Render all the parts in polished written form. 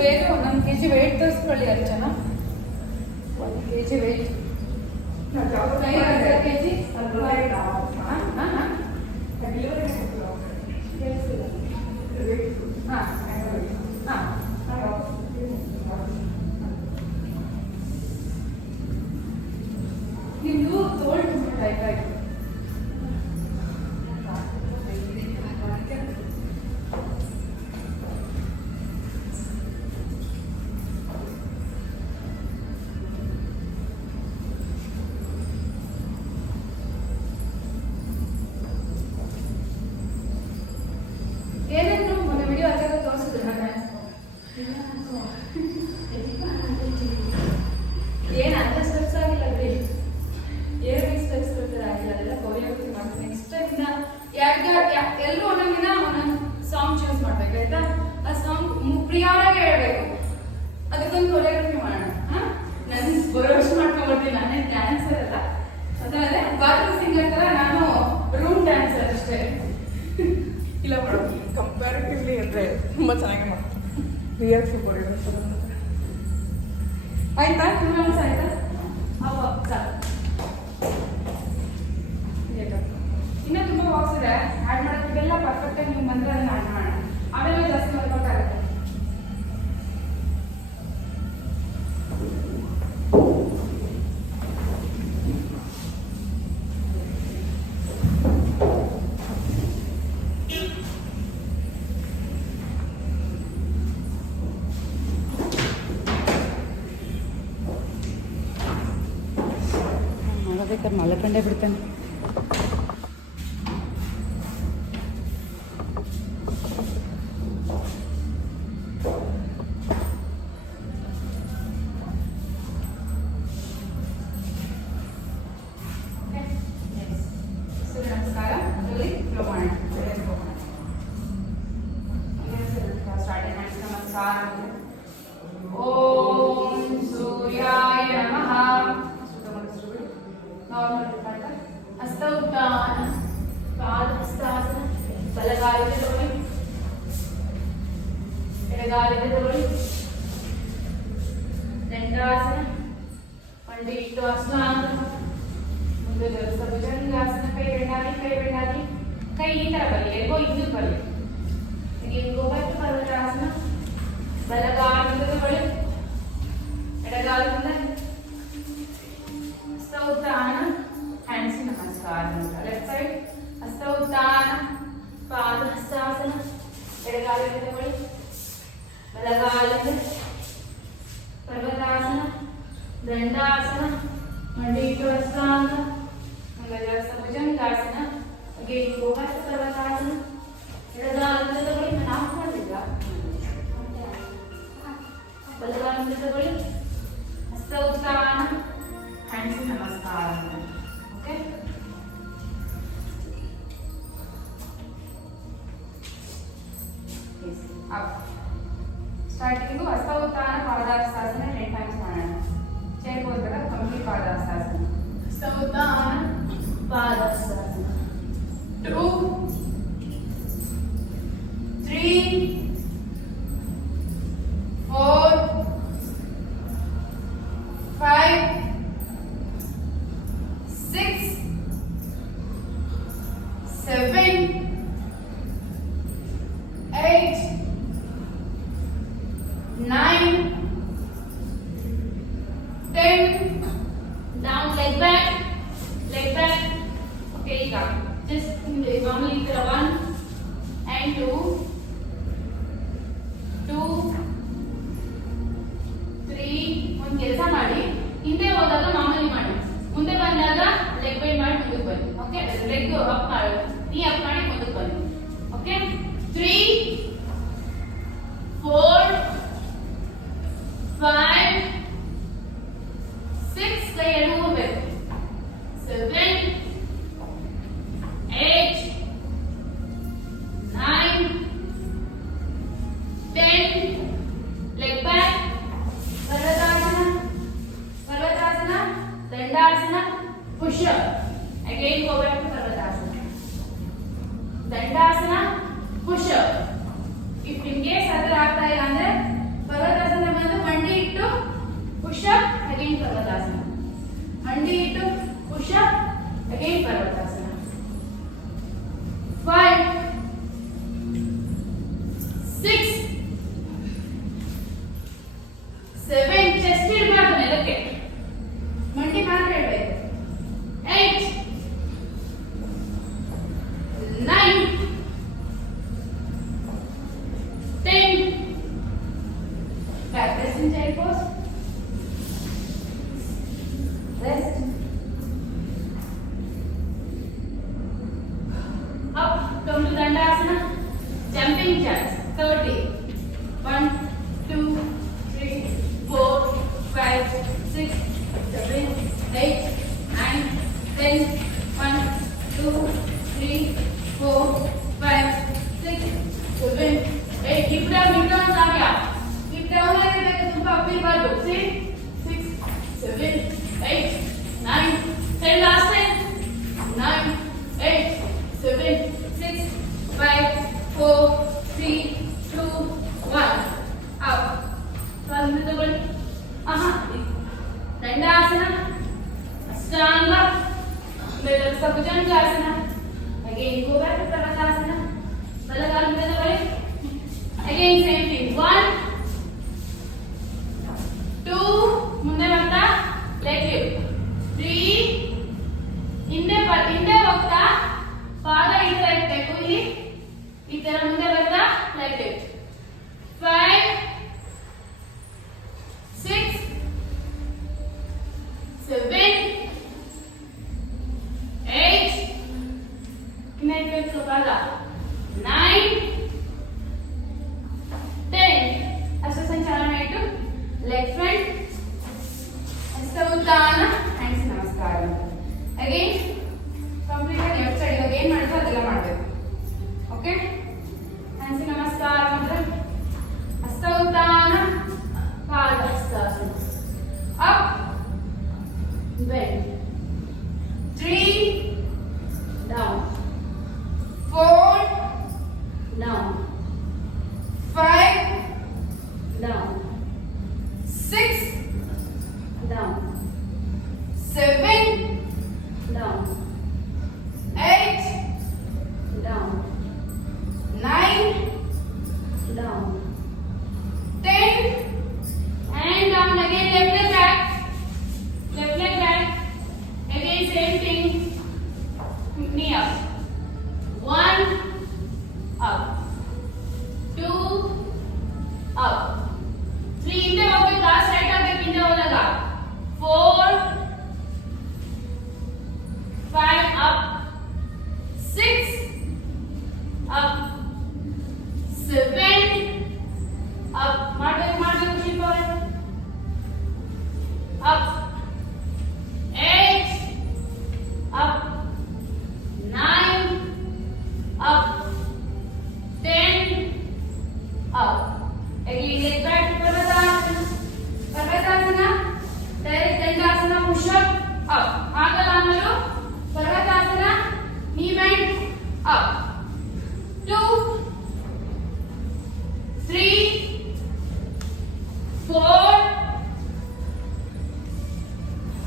ಬೇಗ 1 kg weight ತರಿಸ್ಕೊಳ್ಳಿ Archana. 1 kg weight ನಿಮ್ದು ತೋಳ್ ಟೈಪ್ ಆಯ್ತು. ಏನೇನು ವಿಡಿಯೋ ಅದಾಗ ತೋರಿಸಿದ್ರು ಏನು ಅಂತ ಸ್ಟೆಪ್ಸ್ ಆಗಿಲ್ಲ ಬಿಡಿ. ಏನು ಸ್ಟೆಪ್ಸ್ ಆಗಿಲ್ಲ, ಅದೆಲ್ಲ ಕೊರಿಯೋಗ್ರಫಿ ಮಾಡ್ತೀನಿ. ನೆಕ್ಸ್ಟ್ ಇನ್ನ ಎಲ್ಲರೂ ಒಂದೊಂದಿನ ಒಂದೊಂದು ಸಾಂಗ್ ಚೂಸ್ ಮಾಡ್ಬೇಕು ಆಯ್ತಾ. ಆ ಸಾಂಗ್ ಪ್ರಿಯಾರಾಗಿ ಹೇಳ್ಬೇಕು, ಅದಕ್ಕೊಂದು ಕೊರಿಯೋಗ್ರಫಿ ಮಾಡೋಣ. ನಾನು ಭರವಸೆ ಮಾಡ್ಕೊಂಡ್ಬಿಡ್ತೀನಿ, ನಾನೇ ಡ್ಯಾನ್ಸರ್ ಅಲ್ಲ. ಅದಾದ್ರೆ ಬಾತ್ರೂಮ್ ಸಿಂಗರ್ ತರ ನಾನು ರೂಮ್ ಡ್ಯಾನ್ಸರ್ ಅಷ್ಟೇ. ಇಲ್ಲ ಮೇಡಮ್, ಕಂಪ್ಯಾರಿಟಿವ್ಲಿ ಅಂದರೆ ತುಂಬ ಚೆನ್ನಾಗಿ ಮಾಡ್ತೀನಿ. ರಿಯಲ್ ಕೊರಿಯೋಗ್ರಫರ್ ಆಯ್ತಾ? 2 rounds ಆಯ್ತಾ? ಸಾಕು. ಇನ್ನೂ ತುಂಬ ಬಾಕ್ಸ್ ಇದೆ ಆ್ಯಡ್ ಮಾಡೋದಕ್ಕೆಲ್ಲ ಪರ್ಫೆಕ್ಟಾಗಿ ನೀವು ಬಂದರೆ ಅದನ್ನು ಆ್ಯಡ್ ಮಾಡೋಣ. ಆಮೇಲೆ ಜಾಸ್ತಿ ವರ್ಕೌಟ್ ಆಗುತ್ತೆ. ಬೇಕಾದ್ರೆ ಮಲ್ಕೊಂಡೇ ಬಿಡ್ತಾನೆ. ನಮಸ್ಕಾರ. ಸ್ಟಾರ್ಟ್ ಮಾಡಿ. ನಮಸ್ಕಾರ. ಓಂ ಸೂರ್ಯಾಯ ನಮಃ. ಹಸ್ತ ಉತ್ಥಾನ, ಪಾದ ಹಸ್ತಾಸನ, ಬಲಗಾಲಿಗೆ ತಗೊಳ್ಳಿ, ಎಡಗಾಲಿಗೆ ತಗೊಳ್ಳಿ, ದಂಡಾಸನ, ಪಂಡಿಟ್ಟು ಹಸ್ತಾಸನ, ಮುಂದೆ ಜೋಡಿಸ ಭುಜಂಗಾಸನ, ಕೈ ಬೆಂಡಾಗಿ, ಕೈ ಈ ತರ ಬರಲಿ, ಎಲ್ಬೋ ಹಿಂದಕ್ಕೆ ಬರಲಿ. ಹಿಂಗೋ ಬಟ್ಟು ಪರ್ವತಾಸನ, ಬಲಗಾಲಿಗೆ ತಗೊಳ್ಳಿ, ಎಡಗಾಲಿಂದ ಹಸ್ತ ಉತ್ಥಾನ, hands in namaskar. Left side hasta uttana, pada hastasana, edagalinte tagolli, balagalinte parvatasana, dandasana, mandittu hastasana, mundajalasa bhujangasana. Again go back to parvatasana, edagalinte tagolli. ನಾನು ಆಫ್ ಮಾಡಿಲ್ಲ. ಬಲಗಾಲಿಂದ ತಗೊಳ್ಳಿ, ಹಸ್ತ ಉತ್ಥಾನ, hands in namaskar. Okay. Yes. Up. Starting to hasta uttana padahastasana 10 times ಮಾಡೋಣ. chair ಹೋಗ್ಬೇಡ, complete padahastasana. hasta uttana padahastasana. 2 3 4 5 6 7 8 9 10. Down, leg back. Okay, you got just normally 1 and 2 3. ಒಂದು ಕೆಲಸ ಮಾಡಿ, ಹಿಂದೆ ಹೋದಾಗ ಮಾಮೂಲಿ ಮಾಡಿ, ಮುಂದೆ ಬಂದಾಗ ಲೆಗ್ ಬೈ ಮಾಡಿ ಮುಂದಕ್ಕೆ ಬನ್ನಿ. ಓಕೆ, ಲೆಗ್ ಅಪ್ ಮಾಡಿ, ನೀ ಅಪ್ ಮಾಡಿ ಮುಂದಕ್ಕೆ ಬನ್ನಿ. ಓಕೆ, 3 4 5 6. ಕೈ ಎರಡು ಹೋಗ್ಬೇಕು. 7 8 9 10. Leg back. ಪರ್ವತಾಸನ, dandasana, push up. Again go back to Parvatasana. Dandasana, push up. If in case ಅದರ ಆಗ್ತಾ ಇಲ್ಲ ಅಂದ್ರೆ ಪರ್ವತಾಸನ ಬಂದು ಮಂಡಿ ಇಟ್ಟು ಪುಷ್ ಅಪ್ ಅಗೈನ್ ಪರ್ವತಾಸನ. ಮಂಡಿ ಇಟ್ಟು ಪುಷ್ ಅಪ್ ಅಗೈನ್ ಪರ್ವತಾಸನ. 5 6 7 ಚೆಸ್ಟ್ ಇಡಬಾರ್ದು ನೆಲಕ್ಕೆ, ಮಂಡಿ ಮಾತ್ರ ಇಡಬೇಕು. 8 9 10 back rest in child pose. Rest. Up, come to Dandasana. Jumping jacks. 30. 1, 2, 3, 4, 5, 6, 7, 8, 9, 10. 1, 2, 3, 4, 5, 6, 7, 8. Keep down, Savya. Keep down ಆಗಿರಬೇಕು, ತುಂಬಾ up ಇರಬಾರ್ದು. 6, 7, 8, 9, 10. Last time. 9, 8, 7, 6, 5, 4, 3, 2, 1. Out. ಕಾಲು ತಗೊಳ್ಳಿ. Dandasana, ashtanga, bhujangasana. Again, go back to Pranayasana. ಬಲಗಾಲು ಮೇಲೆ ತಗೊಳ್ಳಿ. Again, same thing. 1, 2, ಮುಂದೆ ಬರ್ತಾ leg lift. 3, ಹಿಂದೆ ಹೋಗ್ತಾ ಪಾದ ಇಡ್ತಾ ಇರ್ಬೇಕು ಇಲ್ಲಿ. ಈ ತರ ಮುಂದೆ ಬರ್ತಾ leg lift. 5, 6, 7, 8, ಹಿಂದೆ ಇಡ್ಬೇಕು ಪಾದ. 9, 10. ಅಷ್ಟ ಸಂಚಾಲನ ಆಯಿತು. ಲೆಗ್ ಫ್ರಂಟ್, ಹಸ್ತ ಉತ್ತಾನ, ಹ್ಯಾಂಡ್ಸ್ ನಮಸ್ಕಾರ. ಅಗೇನ್ ಕಂಪ್ಲೀಟ್ ಆಗಿ ಲೆಫ್ಟ್ ಸೈಡ್ ಇವಾಗ ಏನ್ ಮಾಡ್ತೀವಿ ಅದೆಲ್ಲ ಮಾಡಬೇಕು. ಓಕೆ, ಹ್ಯಾಂಡ್ಸ್ ನಮಸ್ಕಾರ ಮಾತ್ರ. ಹಸ್ತ ಉತ್ತಾನ, ಕಾಲು ಹಸ್ತಾಸನ. Up, bend. 3, down. 4, down. 5, down. 6, down. 7, down. 8, down. 9, down. 10, and down again. Left leg back. Left leg back. Again same thing. Knee up. 1, up. 2, up. 3 ಹಿಂದೆ ಹೋಗ್ಬೇಕು, ಲಾಸ್ಟ್ ರೈಟ್ ಆಗಬೇಕು ಹಿಂದೆ ಹೋದಾಗ. 4, 5, up. 6, up. 7, up. ಮಾಡಬೇಕು ಶಿಲ್ಪ ಅವರೇ. up. 8, up. 9, up. 10, up. Again, leg back to Pranayasana. Pranayasana, direct Dandasana, push up, up. ಆಗಲ್ಲ ಅನ್ನೋರು ಪರ್ವತಾಸನ, knee bend, up. 2, 3, 4,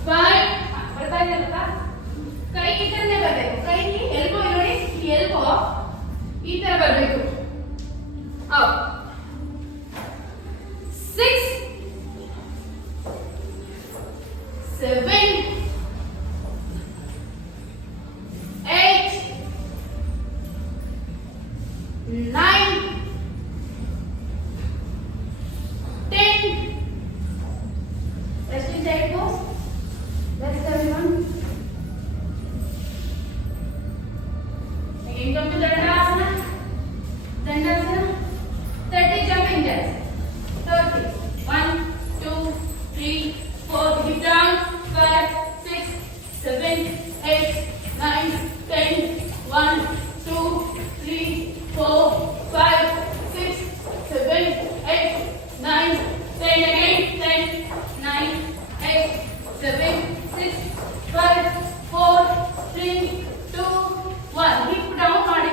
5. ಬರ್ತಾ ಇದೆ ಗೊತ್ತಾ? ಕೈ ಈ ಕಡೆ ಬರಬೇಕು. ಕೈ ಎಲ್ಬೋ ನೋಡಿ, ಈ ಎಲ್ಬೋ ಈ ತರ ಬರಬೇಕು. up. 6, 7, 8, 9, 10. Rest in child pose. Rest everyone. Again come to Dandasana. Dandasana. 30 jumping jacks. 30. 1, 2, 3, 4. Hip down. 5, 6, 7, 8, 9, 10. 1, 2, 3, 4, 5, 6, 7, 8, 9, 10. Again 10, 9, 8, 7, 6, 5, 4, 3, 2, 1. Hip down ಮಾಡಿ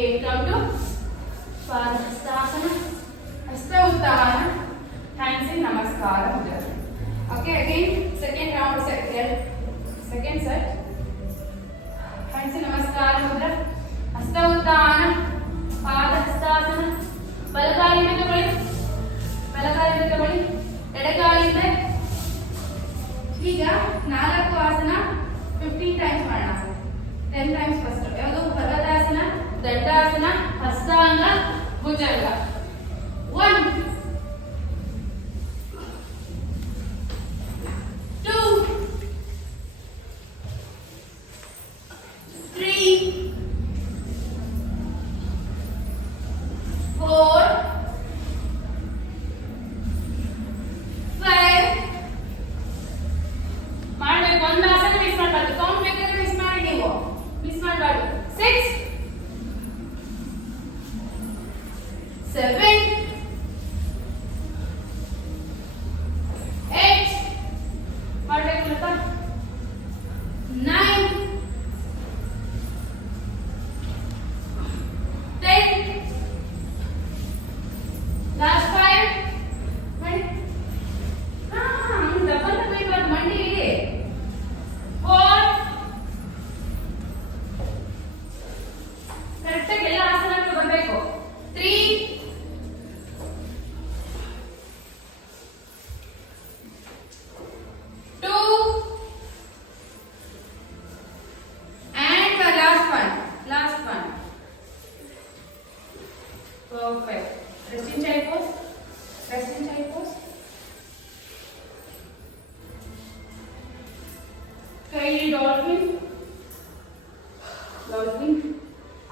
Again, come to Padahastasana. Hasta Uttana. Hands in Namaskara Mudra. Okay, again, second round set here. Second set. Hands in Namaskara Mudra. Hasta Uttana. Padahastasana. Balakali ತಗೊಳ್ಳಿ. ಎಡಗಾಲಿಂದ ಈಗ 4 ಆಸನ 15 times ಮಾಡೋಣ. 10 times first. ಯಾವುದು? ಪರ್ವತಾಸನ, ದಂಡಾಸನ, ಹಸ್ತಾಂಗ, ಭುಜಂಗ. 1 2 3 4 ಮಾಡಬೇಕು. ಒಂದು ಆಸನ miss ಮಾಡಬಾರ್ದು. ಕೌಂಟ್ ಬೇಕಾದ್ರೆ ಮಿಸ್ ಮಾಡಿ, ನೀವು ಮಿಸ್ ಮಾಡಬಾರ್ದು. 6 7 8 ಮಾಡಬೇಕು ಗೊತ್ತಾ? 9 10 ಲಾಸ್ಟ್ 5 ಮಾಡಿ. ಡಬಲ್ ತಗೋಬಾರ್ದು, ಮಂಡಿ ಇಡಿ. 4 ಕರೆಕ್ಟಾಗಿ ಎಲ್ಲ ಆಸನಕ್ಕೆ ಬರಬೇಕು. 3 2 and the last one. Perfect. Rest in child pose. Kaili dolphin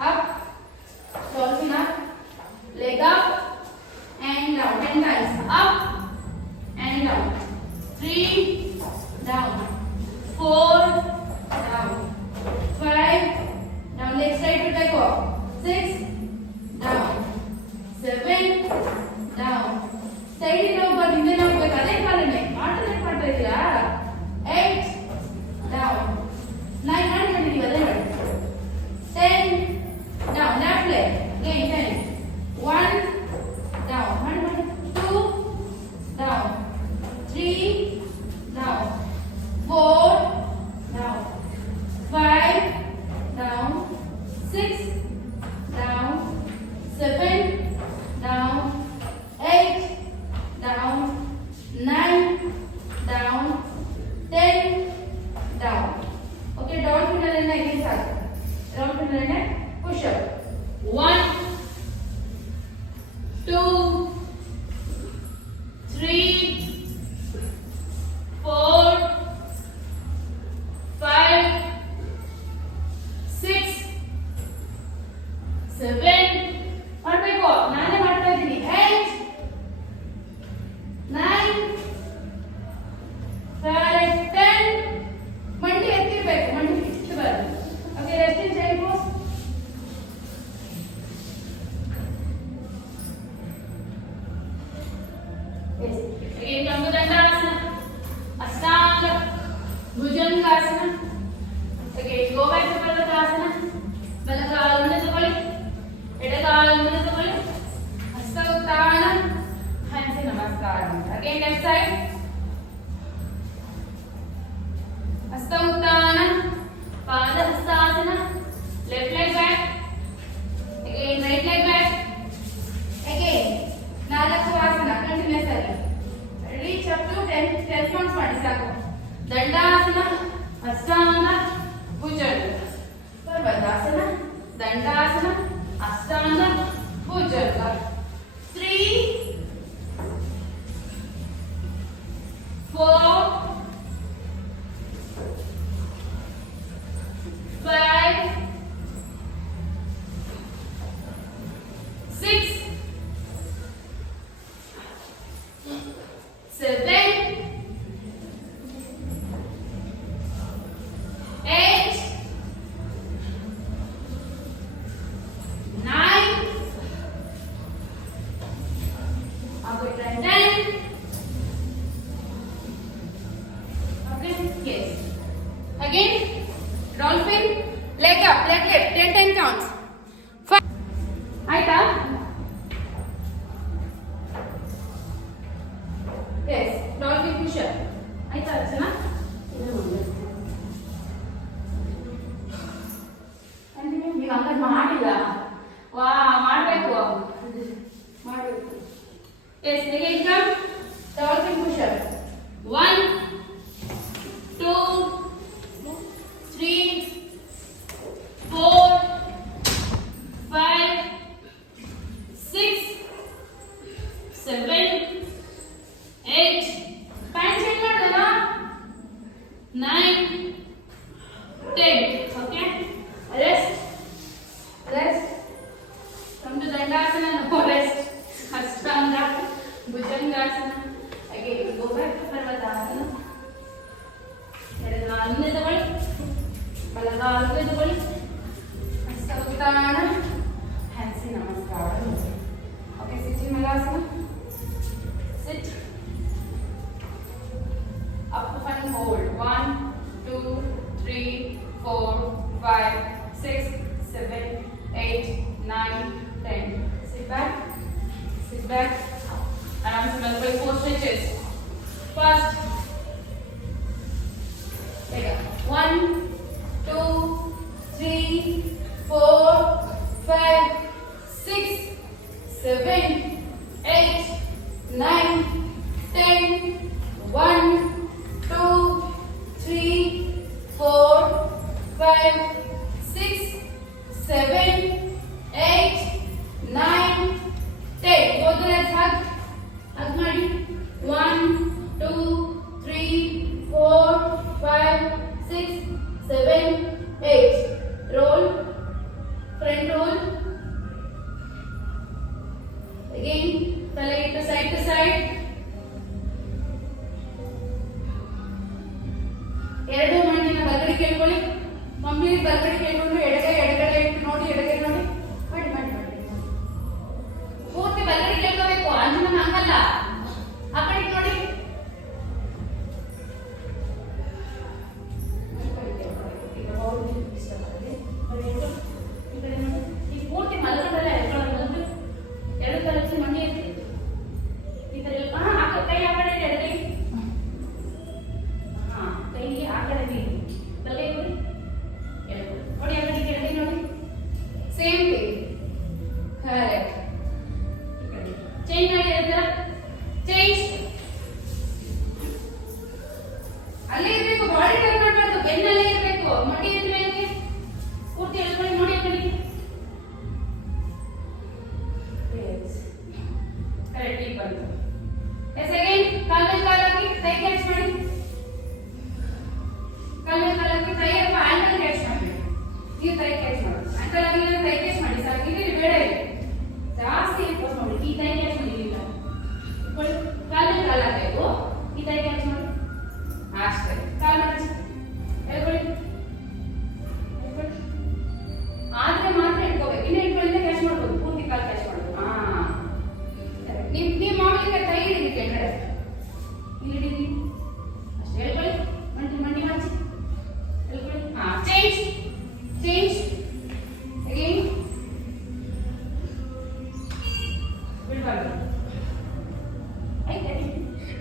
up, leg up and down. 10 times up and down. 3 down, 4 down, 5 down. Leg side to take off. 6 down, 7 down. Side ಇಂದ ಹೋಗ್ಬಾರ್ದು, ಹಿಂದೆ ಹೋಗ್ಬೇಕು. ಅದೇ ಕಾಲನೇ ಮಾಡ್ತಾ ಇದ್ದೀರಾ? 8 down, 9 ಮಾಡಿದ್ದೀವಿ, ಅದೇ ಮಾಡಿ. 10 down, left leg again. 10 1 down, 2 down, 3 down, 4 down, 5 down, 6 down, 7 down, 8 down, 9 down, 10 down. Okay, down finale again start. Down finale push up. 1 2 3 4 5 6 7 ಮಾಡಬೇಕು. ನಾನೇ ಮಾಡ್ತಾ ಇದ್ದೀನಿ. 8 9 10 ಮಂಡಿ ಎತ್ತಿರ್ಬೇಕು, ಮಂಡಿ ಫಿಕ್ಸ್ ಬರಲ್ಲ. Okay, rest in child pose. Yes, again come to dandasana, ashtanga, bhujangasana. again go back to parvatasana. ಬಲಗಾಲನ್ನು ತಗೊಳ್ಳಿ, ಎಡಗಾಲನ್ನು ತಗೊಳ್ಳಿ. ಹಸ್ತ ಉತ್ತಾನ, hands in ನಮಸ್ಕಾರ. again left side. ಹಸ್ತ Uttana, ಪಾದಹಸ್ತಾಸನ, left leg back, again right leg back, again 4 ಆಸನ ಕಂಟಿನ್ಯೂಸ್ ಆಗಿ ರೀಚ್ ಅಪ್ ಟು 10 ಕೌಂಟ್ಸ್ ಮಾಡಿ ಸಾಕು. ದಂಡಾಸನ, ಅಷ್ಟಾಂಗ, ಭುಜಂಗ. ಪರ್ವತಾಸನ, ದಂಡಾಸನ, ಅಷ್ಟಾಂಗ, Bhujanga. 3 4 5 6 7 8 9 okay 10. Okay, yes. Again dolphin, leg up, leg lift, 10 counts. 5 ಆಯ್ತಾ? ಎಸ್, ಡಾಲ್ಫಿನ್ ಪುಷಪ್ ಆಯ್ತಾ ಅರ್ಚನಾ? ನೀವು ಹಂಗಾದ್ರೆ ಮಾಡಿಲ್ಲ. ವಾ, ಮಾಡಬೇಕು ಮಾಡಬೇಕು. ಎಸ್, ನೆಗೆಟ್ ಕಮ್ ಡಾಲ್ಫಿನ್ ಪುಷಪ್. 1 2 3 4 5 6 7 8 ಪ್ಯಾಂಟ್ ಚೆಕ್ ಮಾಡೋಣ. 9 10. Okay, rest rest. ನಮ್ದು ದಂಡಾಸನ, ನೋ ರೆಸ್ಟ್. ಅಷ್ಟಾಂಗ ಭುಜಂಗಾಸನ. ಅಗೇನ್ ಗೋ ಬ್ಯಾಕ್ ಟು ಪರ್ವತಾಸನ. ಎಡಗಾಲನ್ನು ತಗೊಳ್ಳಿ, ಬಲಗಾಲನ್ನು ತಗೊಳ್ಳಿ. ಹಸ್ತೋತ್ತಾನ, ಹ್ಯಾಂಡ್ಸಿ ನಮಸ್ಕಾರ. ಓಕೆ, ಸಿಟ್ಟಿಂಗ್ ಮಲಾಸನ. Sit. Up and hold. 1 2 3 4 5 6 7 8 9 10. Sit back. Sit back. Aram se multiple 4 stretches. First. Take up. 1 2 3 4 5 6 7 8 9 10. 1 2 3 4 5 6 7 8 9 10. Both the legs hug. Hug ಮಾಡಿ. 1 2 3 4 5 6 7 8. Roll. Front roll. Again, ತಲೆ ಇಟ್ಟು side to side. ಎರಡು ಮಣ್ಣಿನ ಬಲಗಡೆ ಕೇಳ್ಕೊಳ್ಳಿ. ಕಂಪ್ಲೀಟ್ ಬಲಗಡೆ ಕೇಳ್ಕೊಂಡು ಎಡಗಡೆ ಇಟ್ಟು ನೋಡಿ, ಎಡಗಡೆ ನೋಡಿ. ಮಾಡಿ ಮಾಡಿ ಮಾಡಿ. ಪೂರ್ತಿ ಬಲಗಡೆ ಕೇಳ್ಕೋಬೇಕು. ಅಂಜುಮನ ಹಂಗಲ್ಲ, ಆ ಕಡೆ ನೋಡಿ. ಈ ಪೂರ್ತಿ ಮಲಗಡಲ್ಲ ಎಳ್ಕೊಳ್ಳೋದು. ಎರಡು ತಲೆಸಿ ಮಂಡಿ ಇರ್ತೀವಿ ಈ ತರ. ಕೈ ಆ ಕಡೆ ಎಡಗೈ. ಕೈ ಆ ಕಡೆ ನೀಡಿ. ಬಲಗೈ ನೋಡಿ, ನೋಡಿ ಆ ಕಡೆ ಕೆಳಗೈ ನೋಡಿ. Same thing. ಕರೆಕ್ಟ್. ಚೇಂಜ್ ಮಾಡಿ ಅದರ. ಚೇಂಜ್. ಅಲ್ಲೇ ಇರಬೇಕು, ಬಾಡಿ ಟರ್ನ್ ಮಾಡಬಾರ್ದು. ಬೆನ್ನಲ್ಲೇ ಇರಬೇಕು. ಮಂಡಿ ಎದ್ದು ಮೇಲೆ ಪೂರ್ತಿ ಎಳ್ಕೊಳ್ಳಿ. ನೋಡಿ ಆ ಕಡೆಗೆ. ಕರೆಕ್ಟ್. ಈಗ ಬಂತು. ಎಸ್, ಅಗೇನ್ ಕಾಲ್ ಮೇಲೆ ಕಾಲ್ ಹಾಕಿ ಕೈ ಕ್ಯಾಚ್ ಮಾಡಿ. ಕಾಲ್ ಮೇಲೆ ಕಾಲ್ ಹಾಕಿ ಕೈ ಅಥವಾ ಆಂಕಲ್ ಕ್ಯಾಚ್ ಮಾಡಿ. ನೀವು ಕೈ ಕ್ಯಾಚ್ ಮಾಡಿ. ಆಂಕಲ್ ಆಗಿಲ್ಲ ಕೈ ಕ್ಯಾಚ್ ಮಾಡಿ. ಸಾಕು. ಇಲ್ಲಿ ಬೇಡ ಇದೆ ಜಾಸ್ತಿ ಎಫರ್ಟ್ ಮಾಡಿ. ಈ ಕೈ ಕ್ಯಾಚ್ ಮಾಡಿ. ಇಲ್ಲ ಕಾಲ್ ಮೇಲೆ ಕಾಲ್ ಹಾಕಬೇಕು. ಈ ಕೈ ಕ್ಯಾಚ್ ಮಾಡಿ. ಅಷ್ಟೇ. ಕಾಲ್ ಮಾಡಿ ಹೇಳ್ಕೊಳ್ಳಿ. ಆದ್ರೆ ಮಾತ್ರ ಇಟ್ಕೋಬೇಕು. ಇನ್ನು ಇಟ್ಕೊಳ್ಳಿಂದ ಕ್ಯಾಚ್ ಮಾಡ್ಬೋದು. ಪೂರ್ತಿ ಕಾಲ್ ಕ್ಯಾಚ್ ಮಾಡ್ಬೋದು. ನೀವು ಮಾಮೂಲಿ ಕೈ ಹಿಡಿದಿ ಕೆಳಗಡೆ. ಇಲ್ಲಿ ಹಿಡಿದಿ ಅಷ್ಟೇ. ಹೇಳ್ಕೊಳ್ಳಿ. ಮಂಡಿ ಮಂಡಿ ಹಾಚಿ ಹೇಳ್ಕೊಳ್ಳಿ. ಚೇಂಜ್. ಚೇಂಜ್. ಅಗೇನ್. ಬಿಡಬಾರ್ದು. ಆಯ್ತಾ?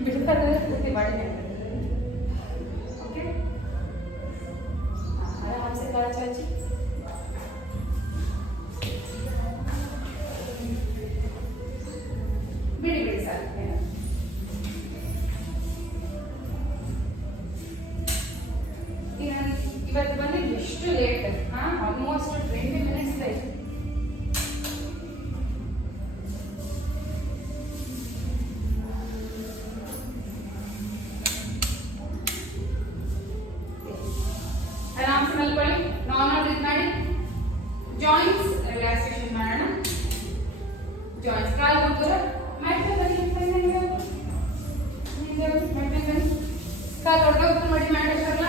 ಬಿಡಬಾರ್ದು. ಪೂರ್ತಿ ಮಾಡಿ. ಓಕೆ, ಆರಾಮ್ಸೆ ಕಾಲು ಚಾಚಿ. ಬಿಡಿ ಬಿಡಿ ಸರ್. ಇವತ್ತು ಬಂದಿದ್ದು ಎಷ್ಟು ಲೇಟ್. ಆಲ್ಮೋಸ್ಟ್ 20 minutes ಲೇಟ್. ಆರಾಮ್ಸೆ ಮಲ್ಕೊಳ್ಳಿ. ನಾರ್ಮಲ್ ಬ್ರೀತ್ ಮಾಡಿ. ಜಾಯಿಂಟ್ಸ್ ರಿಲ್ಯಾಕ್ಸೇಷನ್ ಮಾಡೋಣ. ಜಾಯಿಂಟ್ಸ್ ಕಾಲು ಮುಗ್ದರ ಮ್ಯಾಟ್ ಮೇಲೆ ಬನ್ನಿ. ಕಾಲು ಹೊರಗೆ ಮಾಡಿ ಮ್ಯಾಟ್ ಹಚ್ಚಲ್ಲ.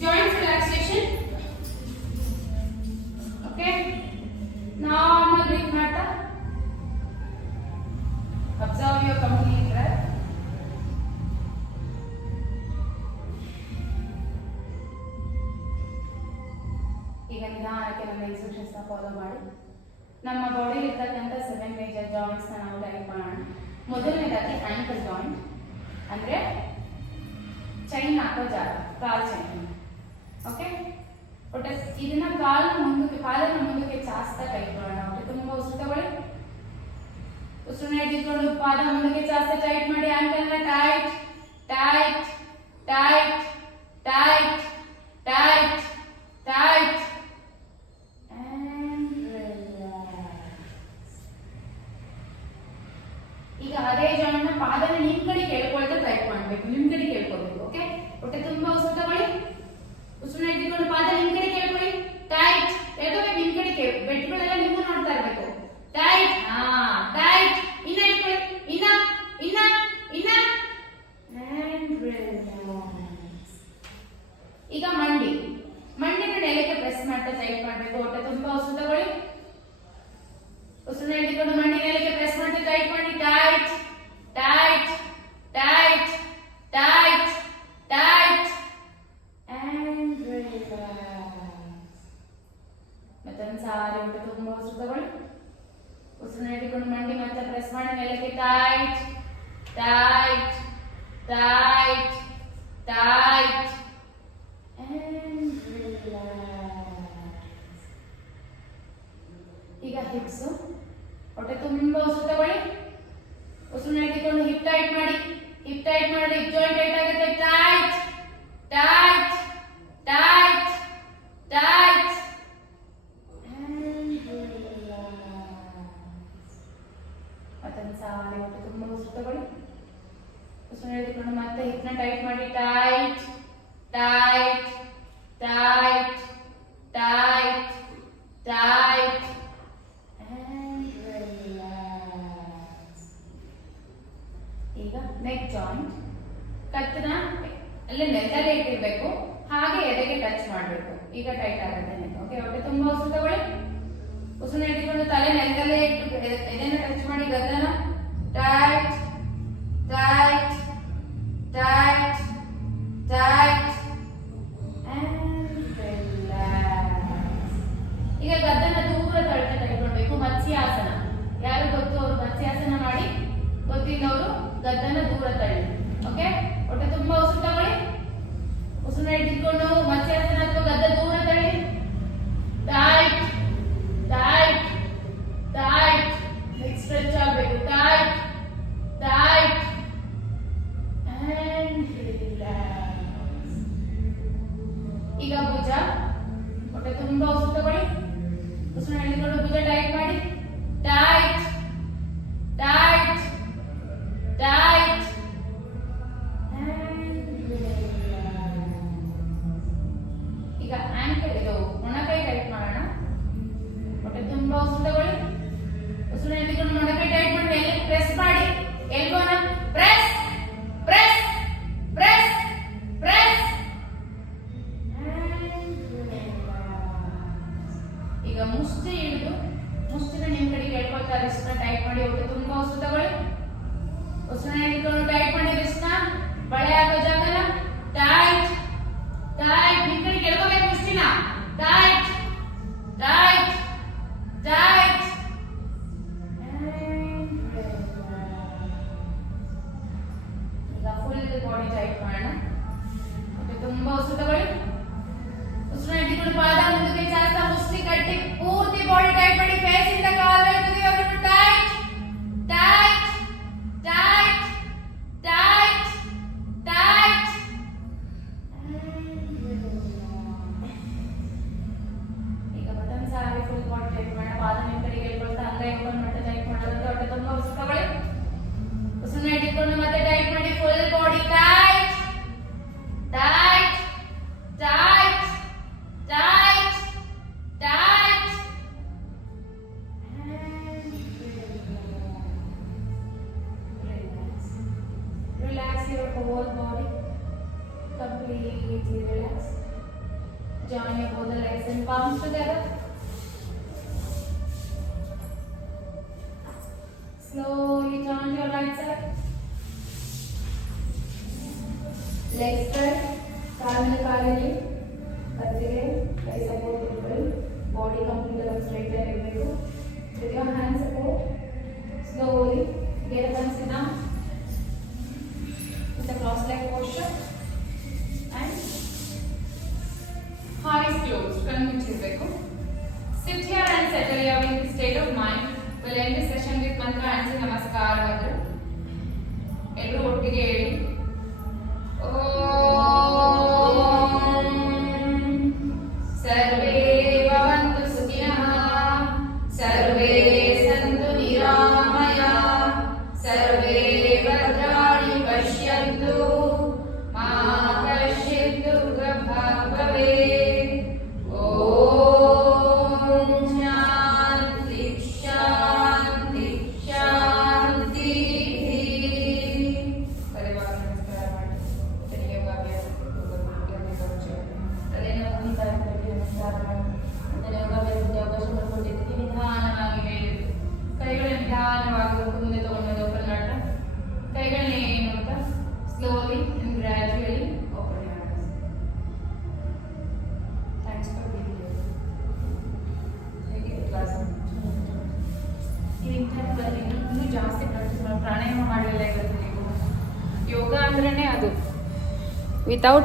Joints relaxation. Okay, normal breathe ಮಾಡ್ತಾ ಅಬ್ಸರ್ವ್ ಯುವರ್ ಕಂಪ್ಲೀಟ್ ಬ್ರೆತ್. ಈಗ ನಿಧಾನಕ್ಕೆ ನನ್ನ ಇನ್ಸ್ಟ್ರಕ್ಷನ್ಸ್ನ ಫಾಲೋ ಮಾಡಿ. ನಮ್ಮ ಬಾಡಿ ಇರ್ತಕ್ಕಂಥ 7 ಮೇಜರ್ ಜಾಯಿಂಟ್ಸ್ ನಾವು ಟೈಪ್ ಮಾಡೋಣ. ಮೊದಲನೇದಾಗಿ ಆಂಕಲ್ ಜಾಯಿಂಟ್ ಅಂದ್ರೆ ಚೈನ್ ಹಾಕೋ ಜಾಗ, ಕಾಲ್ ಚೈನ್. ಓಕೆ, ಒಟ್ಟು ಇದನ್ನ ಕಾಲನ್ನ ಮುಂದಕ್ಕೆ ಚಾಸ್ತಾ ಟೈಟ್ ಮಾಡೋಣ. ಒಟ್ಟು ತುಂಬಾ ಉಸಿರು ತಗೊಳ್ಳಿ. ಉಸಿರನ್ನ ಹಿಡಿದುಕೊಂಡು ಪಾದ ಮುಂದಕ್ಕೆ ಚಾಸ್ತಾ ಟೈಟ್ ಮಾಡಿ. ಆಂಕಲ್ನ tight tight tight tight tight tight and relax. ಈಗ ಅದೇ ಜಾಯಿಂಟ್ ನ ಪಾದನ ನಿಮ್ ಕಡೆ ಕೇಳ್ಕೊಳ್ತಾ ಟೈಟ್ ಮಾಡಬೇಕು, ನಿಮ್ ಕಡೆ ಕೇಳ್ಕೊಬೇಕು. ಓಕೆ, ಹೊಟ್ಟೆ ತುಂಬಾ ಉಸಿರು ತಗೊಳ್ಳಿ. ಉಸಿರನ್ನ ಹಿಡಿದುಕೊಂಡು ಪಾದ ನಿಮ್ ಕಡೆ ಕೇಳ್ಕೊಳ್ಳಿ. ಟೈಟ್ ಯಾಕಂದ್ರೆ ನಿಮ್ ಕಡೆ ಬೆಟ್ಗಳೆಲ್ಲ ನೀವು ನೋಡ್ತಾ ಇರ್ಬೇಕು. Tight, tight. ಇನ್ನ ಹಿಡ್ಕೊಳ್ಳಿ, ಇನ್ನ and relax. ಈಗ ಮಂಡಿನ ನೆಲಕ್ಕೆ ಪ್ರೆಸ್ ಮಾಡ್ತಾ ಟೈಟ್ ಮಾಡಬೇಕು. ಹೊಟ್ಟೆ ತುಂಬಾ ಉಸಿರು ತಗೊಳ್ಳಿ. ಉಸಿರನ್ನ ಹಿಡಿದುಕೊಂಡು ಮಂಡಿ ನೆಲಕ್ಕೆ ಪ್ರೆಸ್ ಮಾಡ್ತಾ ಟೈಟ್ ಮಾಡಿ. Tight tight tight tight tight and relax. ಮತ್ತೊಂದು ಸಾರಿ ಹೊಟ್ಟೆ ತುಂಬಾ ಉಸಿರು ತಗೊಳ್ಳಿ. ಉಸಿರನ್ನ ಹಿಡಿದುಕೊಂಡು ಮಂಡಿ ಮತ್ತೆ ಪ್ರೆಸ್ ಮಾಡಿ ನೆಲಕ್ಕೆ. Tight tight tight tight and relax. ಈಗ ಹಿಪ್ಸ್, ಹೊಟ್ಟೆ ತುಂಬಾ ಉಸಿರು ತಗೊಳ್ಳಿ. ಉಸಿರನ್ನ ಹಿಡಿದುಕೊಂಡು ಹಿಪ್ ಟೈಟ್ ಮಾಡಿ. ಹಿಪ್ ಟೈಟ್ ಮಾಡಿ, ಹಿಪ್ ಜಾಯಿಂಟ್ ಟೈಟ್ ಆಗುತ್ತೆ. Tight tight tight tight and relax. ಮತ್ತೊಂದು ಸಾರಿ ಹೊಟ್ಟೆ ತುಂಬಾ ಉಸಿರು ತಗೊಳ್ಳಿ. ಉಸಿರನ್ನ ಹಿಡಿದುಕೊಂಡು ಮತ್ತೆ ಹಿಪ್ನ ಟೈಟ್ ಮಾಡಿ. Tight tight tight tight tight and relax. ಈಗ ನೆಕ್ ಜಾಯಿಂಟ್, ಕತ್ತನ್ನ ಅಲ್ಲೇ ನೆಲದಲ್ಲೇ ಇಟ್ಟಿರ್ಬೇಕು, ಹಾಗೆ ಎದೆಗೆ ಟಚ್ ಮಾಡಬೇಕು. ಈಗ ಟೈಟ್ ಆಗುತ್ತೆ ನೆಕ್. ಓಕೆ, ಹೊಟ್ಟೆ ತುಂಬಾ ಉಸಿರು ತಗೊಳ್ಳಿ. ಉಸಿರನ್ನ ಹಿಡಿದುಕೊಂಡು ತಲೆ ನೆಲದಲ್ಲೇ ಇಟ್ಟು ಎದೆನ ಟಚ್ ಮಾಡಿ. ಗದ್ದನ tight tight tight tight and relax. ಈಗ ಗದ್ದನ ದೂರ ತಳ್ತಾ ಟೈಟ್ ಮಾಡಬೇಕು. ಮತ್ಸ್ಯಾಸನ ಯಾರು ಗೊತ್ತು ಅವರು ಮತ್ಸ್ಯಾಸನ ಮಾಡಿ, ಗೊತ್ತಿದ್ದವರು ಗದ್ದನ ದೂರ ತಳ್ಳಿ. ಓಕೆ, ಹೊಟ್ಟೆ ತುಂಬಾ ಉಸಿರು ತಗೊಳ್ಳಿ. ಉಸಿರನ್ನ ಹಿಡಿದುಕೊಂಡು ಮತ್ಸ್ಯಾಸನ ಅಥವಾ ಗದ್ದ ದೂರ ತಳ್ಳಿ. Tight tight tight. Neck stretch ಆಗಬೇಕು. Tight tight and relax. ಈಗ ಭುಜ, ಹೊಟ್ಟೆ ತುಂಬಾ ಉಸಿರು ತಗೊಳ್ಳಿ. ಉಸಿರನ್ನ ಹಿಡಿದುಕೊಂಡು ಭುಜ ಟೈಟ್ ಮಾಡಿ. Tight tight tight and relax. ಈಗ ಆಂಕಲ್ ಇದು ಮೊಣಕೈ ಟೈಟ್ ಮಾಡೋಣ. ಹೊಟ್ಟೆ ತುಂಬಾ ಉಸಿರು ತಗೊಳ್ಳಿ. ಉಸಿರನ್ನ ಹಿಡಿದುಕೊಂಡು ಮೊಣಕೈ ಟೈಟ್ ಮಾಡಿ ಪ್ರೆಸ್ ಮಾಡಿ. ಎಲ್ಬೋನ press press press press and relax. ಈಗ ಮುಷ್ಟಿ ಹಿಡಿದು ಮುಷ್ಟಿನ ನಿಮ್ ಕಡೆ ಕೇಳ್ಕೊಳ್ತಾ ರಿಸ್ಟ್ನ ಟೈಟ್ ಮಾಡಿ. ಹೊಟ್ಟೆ ತುಂಬಾ ಉಸಿರು ತಗೊಳ್ಳಿ. ಉಸಿರನ್ನ ಹಿಡಿದುಕೊಂಡು ಟೈಟ್ ಮಾಡಿ. ರಿಸ್ಟ್ನ ಬಳೆ ಹಾಕೋ ಜಾಗನ ಟೈಟ್ ಟೈಟ್. ನಿಮ್ ಕಡೆ ಕೇಳ್ಕೋಬೇಕು ಮುಷ್ಟಿನ. Tight tight tight and relax. ಈಗ ಫುಲ್ ಬಾಡಿ ಟೈಟ್ ಮಾಡೋಣ. ಹೊಟ್ಟೆ ತುಂಬಾ ಉಸಿರು ತಗೊಳ್ಳಿ. ಉಸಿರನ್ನ ಹಿಡಿದುಕೊಂಡು ಪಾದ ಮುಂದಕ್ಕೆ ಚಾಚ್ತಾ ಮುಷ್ಟಿ ಕಟ್ಟಿ ಪೂರ್ತಿ ಬಾಡಿ ಟೈಟ್ ಮಾಡಿ. ಫೇಸ್ ಇಂದ ಕಾಲ್ ತುದಿಯವರೆಗೂ tight tight tight tight tight ಈಗ ಮತ್ತೊಂದು ಸಾರಿ ಫುಲ್ ಬಾಡಿ ಟೈಟ್ ಮಾಡೋಣ. ಪಾದ ನಿಮ್ಮ ಕಡೆಗೆ ಹೇಳ್ಕೊಳ್ತಾ ಅಂಗೈ ಓಪನ್ ಮಾಡ್ತಾ ಟೈಟ್ ಮಾಡೋದಂತ. ಹೊಟ್ಟೆ ತುಂಬಾ ಉಸಿರು ತಗೊಳ್ಳಿ. ಉಸಿರನ್ನ ಹಿಡಿದುಕೊಂಡು ಮತ್ತೆ ಟೈಟ್ ಮಾಡಿ. Full body tight tight tight tight tight and relax. Relax your whole body. Completely relax. Join your both the legs and palms together. Slowly turn your right side. Legs spread. ಕಾಲಲ್ಲಿ ಕಾಲಲ್ಲಿ ಕತ್ತಿಗೆ ಕೈ support ಕೊಡ್ಕೊಳ್ಳಿ. Body complete ಆಗಿ straight ಆಗಿರಬೇಕು. End session with ಮಂತ್ರ ಆನ್ಸಿ ನಮಸ್ಕಾರ ಮಂತ್ರ ಎಲ್ಲರೂ ಒಟ್ಟಿಗೆ ಹೇಳಿ. ಓಂ ಸರ್ವೇ ಭವಂತು ಸುಖಿನಃ ಸರ್ವೇ ಸಂತು ನಿರಾಮಯಾಃ ಸರ್ವೇ ಭದ್ರಾಣಿ ಪಶ್ಯन्तು ಮಾ ಕಶ್ಚಿತ್ ದುರ್ಗಭಾಗ್ ಭವೇತ್. ಓಂ ಶಾಂತಿ ಶಾಂತಿ ಶಾಂತಿ. ಪರಮಾತ್ಮ ನಮಸ್ಕಾರ ಮಾಡಿ ತಲೆಗೆ ಯೋಗಾಭ್ಯಾಸಕ್ಕೆ ತಲೆಯನ್ನು ನಮಸ್ಕಾರ ಮಾಡಿ ತಲೆ ಯೋಗಾಭ್ಯಾಸಕ್ಕೆ ಅವಕಾಶ ಮಾಡಿಕೊಟ್ಟಿದ್ದಕ್ಕೆ ನಿಧಾನವಾಗಿ ಮೇಲೆ ಕೈಗಳನ್ನು ನಿಧಾನವಾಗಿ ಮುಂದೆ ತಗೊಂಡು ಓಪನ್ ಮಾಡ್ತಾ ಕೈಗಳನ್ನ ಏನು ಅಂತ ಸ್ಲೋಲಿ ಅಂಡ್ ಗ್ರ್ಯಾಜುಯಲಿ ಓಪನ್ ಮಾಡಿ. Thanks for being here. ಹೇಗಿದೆ ಕ್ಲಾಸ್? ಇನ್ನೂ ಜಾಸ್ತಿ ಪ್ರಾಕ್ಟೀಸ್ ಮಾಡಿ ಪ್ರಾಣಾಯಾಮ ಮಾಡಲಿಲ್ಲ ಇವತ್ತು ನೀವು. ಯೋಗ ಅಂದ್ರೇ ಅದು ವಿತೌಟ್